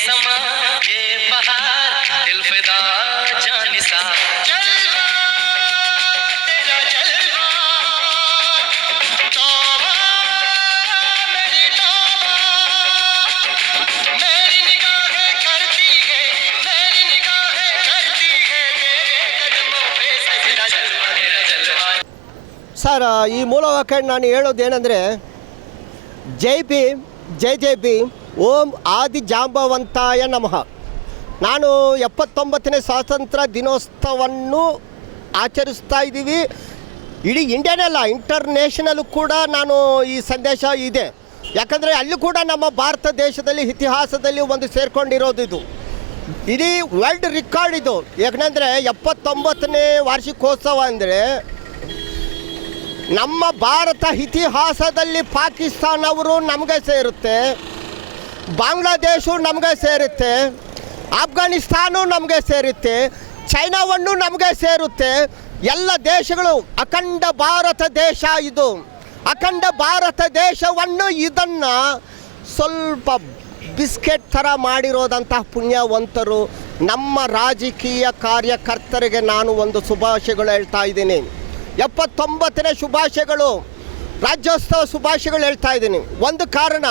Sir ಈ ಮೂಲ ದಿಲ್ ನಾನು ಜಾನಸಾ ಜಲ್ವಾ तेरा जलवा ತೋವಾ ಮೇರಿ ಓಂ ಆದಿ ಜಾಂಬವಂತಾಯ ನಮಃ. ನಾನು ಎಪ್ಪತ್ತೊಂಬತ್ತನೇ ಸ್ವಾತಂತ್ರ್ಯ ದಿನೋತ್ಸವವನ್ನು ಆಚರಿಸ್ತಾ ಇದ್ದೀವಿ. ಇಡೀ ಇಂಡಿಯಾನಲ್ಲ ಇಂಟರ್ನ್ಯಾಷನಲ್ ಕೂಡ ನಾನು ಈ ಸಂದೇಶ ಇದೆ. ಯಾಕಂದರೆ ಅಲ್ಲಿ ಕೂಡ ನಮ್ಮ ಭಾರತ ದೇಶದಲ್ಲಿ, ಇತಿಹಾಸದಲ್ಲಿ ಒಂದು ಸೇರ್ಕೊಂಡಿರೋದು ಇದು. ಇಡೀ ವರ್ಲ್ಡ್ ರೆಕಾರ್ಡ್ ಇದು. ಯಾಕಂದರೆ ಎಪ್ಪತ್ತೊಂಬತ್ತನೇ ವಾರ್ಷಿಕೋತ್ಸವ ಅಂದರೆ ನಮ್ಮ ಭಾರತ ಇತಿಹಾಸದಲ್ಲಿ ಪಾಕಿಸ್ತಾನವರು ನಮಗೆ ಸೇರುತ್ತೆ. ಬಾಂಗ್ಲಾದೇಶ ನಮಗೆ ಸೇರುತ್ತೆ, ಆಫ್ಘಾನಿಸ್ತಾನ ನಮಗೆ ಸೇರುತ್ತೆ, ಚೈನಾವನ್ನು ನಮಗೆ ಸೇರುತ್ತೆ. ಎಲ್ಲ ದೇಶಗಳು ಅಖಂಡ ಭಾರತ ದೇಶ ಇದು. ಅಖಂಡ ಭಾರತ ದೇಶವನ್ನು ಇದನ್ನು ಸ್ವಲ್ಪ ಬಿಸ್ಕೆಟ್ ಥರ ಮಾಡಿರೋದಂತಹ ಪುಣ್ಯವಂತರು ನಮ್ಮ ರಾಜಕೀಯ ಕಾರ್ಯಕರ್ತರಿಗೆ ನಾನು ಒಂದು ಶುಭಾಶಯಗಳು ಹೇಳ್ತಾ ಇದ್ದೀನಿ. ಎಪ್ಪತ್ತೊಂಬತ್ತನೇ ಶುಭಾಶಯಗಳು, ರಾಜ್ಯೋತ್ಸವ ಶುಭಾಶಯಗಳು ಹೇಳ್ತಾ ಇದ್ದೀನಿ. ಒಂದು ಕಾರಣ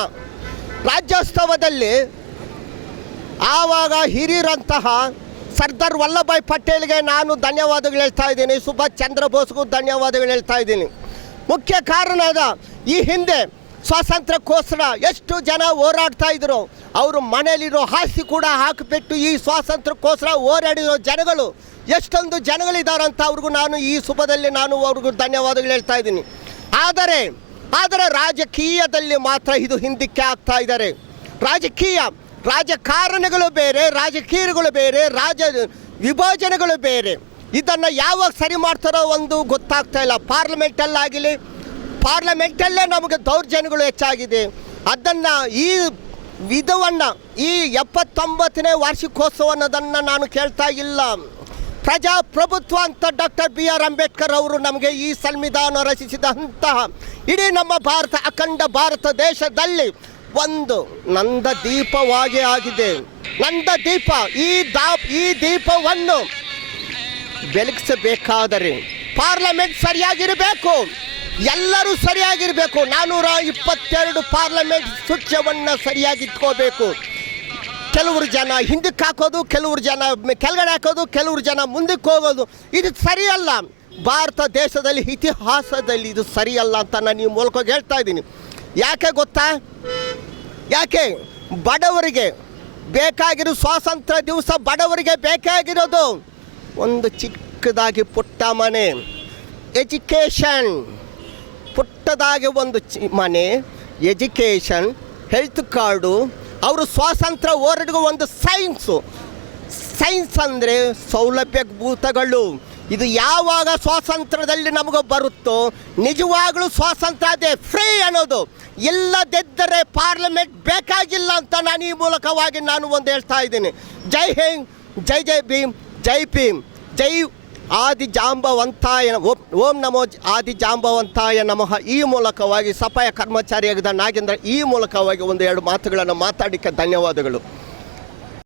ರಾಜ್ಯೋತ್ಸವದಲ್ಲಿ ಆವಾಗ ಹಿರಿಯರಂತಹ ಸರ್ದಾರ್ ವಲ್ಲಭಾಯ್ ಪಟೇಲ್ಗೆ ನಾನು ಧನ್ಯವಾದಗಳು ಹೇಳ್ತಾ ಇದ್ದೀನಿ. ಸುಭಾಷ್ ಚಂದ್ರ ಬೋಸ್ಗೂ ಧನ್ಯವಾದಗಳು ಹೇಳ್ತಾ ಇದ್ದೀನಿ. ಮುಖ್ಯ ಕಾರಣ ಅದ, ಈ ಹಿಂದೆ ಸ್ವಾತಂತ್ರ್ಯಕ್ಕೋಸ್ಕರ ಎಷ್ಟು ಜನ ಹೋರಾಡ್ತಾ ಇದ್ರು, ಅವರು ಮನೆಯಲ್ಲಿರೋ ಹಾಸಿ ಕೂಡ ಹಾಕಿಬಿಟ್ಟು ಈ ಸ್ವಾತಂತ್ರ್ಯಕ್ಕೋಸ್ಕರ ಹೋರಾಡಿರೋ ಜನಗಳು ಎಷ್ಟೊಂದು ಜನಗಳಿದ್ದಾರಂತ ಅವ್ರಿಗೂ ನಾನು ಈ ಶುಭದಲ್ಲಿ ನಾನು ಅವ್ರಿಗೂ ಧನ್ಯವಾದಗಳು ಹೇಳ್ತಾ ಇದ್ದೀನಿ. ಆದರೆ ಆದರೆ ರಾಜಕೀಯದಲ್ಲಿ ಮಾತ್ರ ಇದು ಹಿಂದಿಕ್ಕೆ ಆಗ್ತಾ ಇದ್ದಾರೆ. ರಾಜಕೀಯ, ರಾಜಕಾರಣಗಳು ಬೇರೆ ರಾಜಕೀಯಗಳು ಬೇರೆ, ರಾಜ ವಿಭಜನೆಗಳು ಬೇರೆ. ಇದನ್ನು ಯಾವಾಗ ಸರಿ ಮಾಡ್ತಾರೋ ಒಂದು ಗೊತ್ತಾಗ್ತಾ ಇಲ್ಲ. ಪಾರ್ಲಿಮೆಂಟಲ್ಲಾಗಲಿ, ಪಾರ್ಲಿಮೆಂಟಲ್ಲೇ ನಮಗೆ ದೌರ್ಜನ್ಯಗಳು ಹೆಚ್ಚಾಗಿದೆ. ಅದನ್ನು ಈ ವಿಧವನ್ನು, ಈ ಎಪ್ಪತ್ತೊಂಬತ್ತನೇ ವಾರ್ಷಿಕೋತ್ಸವ ಅನ್ನೋದನ್ನು ನಾನು ಕೇಳ್ತಾ ಇಲ್ಲ. ಪ್ರಜಾಪ್ರಭುತ್ವ ಅಂತ ಡಾಕ್ಟರ್ ಬಿ ಆರ್ ಅಂಬೇಡ್ಕರ್ ಅವರು ನಮಗೆ ಈ ಸಂವಿಧಾನ ರಚಿಸಿದಂತಹ ಇಡೀ ನಮ್ಮ ಭಾರತ, ಅಖಂಡ ಭಾರತ ದೇಶದಲ್ಲಿ ಒಂದು ನಂದ ದೀಪವಾಗಿ ಆಗಿದೆ. ನಂದ ದೀಪ, ಈ ದಾ ಈ ದೀಪವನ್ನು ಬೆಳಗಿಸಬೇಕಾದರೆ ಪಾರ್ಲಿಮೆಂಟ್ ಸರಿಯಾಗಿರಬೇಕು. ಎಲ್ಲರೂ ಸರಿಯಾಗಿರಬೇಕು. ನಾನ್ನೂರ ಇಪ್ಪತ್ತೆರಡು ಪಾರ್ಲಿಮೆಂಟ್ ಸೂಚ್ಯವನ್ನು ಸರಿಯಾಗಿ ಇಟ್ಕೋಬೇಕು ಕೆಲವರು ಜನ ಹಿಂದಕ್ಕೆ ಹಾಕೋದು, ಕೆಲವರು ಜನ ಕೆಳಗಡೆ ಹಾಕೋದು, ಕೆಲವರು ಜನ ಮುಂದಕ್ಕೆ ಹೋಗೋದು. ಇದು ಸರಿಯಲ್ಲ. ಭಾರತ ದೇಶದಲ್ಲಿ ಇತಿಹಾಸದಲ್ಲಿ ಇದು ಸರಿಯಲ್ಲ ಅಂತ ನಾನು ಈ ಮೂಲಕ ಹೇಳ್ತಾ ಇದ್ದೀನಿ. ಯಾಕೆ ಗೊತ್ತಾ? ಯಾಕೆ? ಬಡವರಿಗೆ ಬೇಕಾಗಿರೋ ಸ್ವಾತಂತ್ರ್ಯ ದಿವಸ ಬಡವರಿಗೆ ಬೇಕಾಗಿರೋದು ಒಂದು ಚಿಕ್ಕದಾಗಿ ಪುಟ್ಟ ಮನೆ. ಎಜುಕೇಷನ್ ಪುಟ್ಟದಾಗಿ ಒಂದು ಚಿ ಮನೆ. ಎಜುಕೇಷನ್ ಹೆಲ್ತ್ ಕಾರ್ಡು ಅವರು ಸ್ವಾತಂತ್ರ್ಯ ಹೋರಾಟಗೂ ಒಂದು ಸೈನ್ಸು ಸೈನ್ಸ್ ಅಂದರೆ ಸೌಲಭ್ಯಭೂತಗಳು. ಇದು ಯಾವಾಗ ಸ್ವಾತಂತ್ರ್ಯದಲ್ಲಿ ನಮಗೆ ಬರುತ್ತೋ, ನಿಜವಾಗ್ಲೂ ಸ್ವಾತಂತ್ರ್ಯ ಅದೇ ಫ್ರೀ ಅನ್ನೋದು. ಇಲ್ಲದಿದ್ದರೆ ಪಾರ್ಲಿಮೆಂಟ್ ಬೇಕಾಗಿಲ್ಲ ಅಂತ ನಾನು ಈ ಮೂಲಕವಾಗಿ ನಾನು ಒಂದು ಹೇಳ್ತಾ ಇದ್ದೀನಿ. ಜೈ ಹಿಂದ್, ಜೈ ಜೈ ಭೀಮ್ ಜೈ ಭೀಮ್, ಜೈ ಆದಿ ಜಾಂಬವಂತಾಯ ಓಂ ನಮೋ ಆದಿ ಜಾಂಬವಂತಾಯ ನಮಃ. ಈ ಮೂಲಕವಾಗಿ ಸಫಾಯ ಕರ್ಮಚಾರಿಯಾಗಿದ್ದ ನಾಗೇಂದ್ರ ಈ ಮೂಲಕವಾಗಿ ಒಂದು ಎರಡು ಮಾತುಗಳನ್ನು ಮಾತಾಡಿಕ್ಕೆ ಧನ್ಯವಾದಗಳು.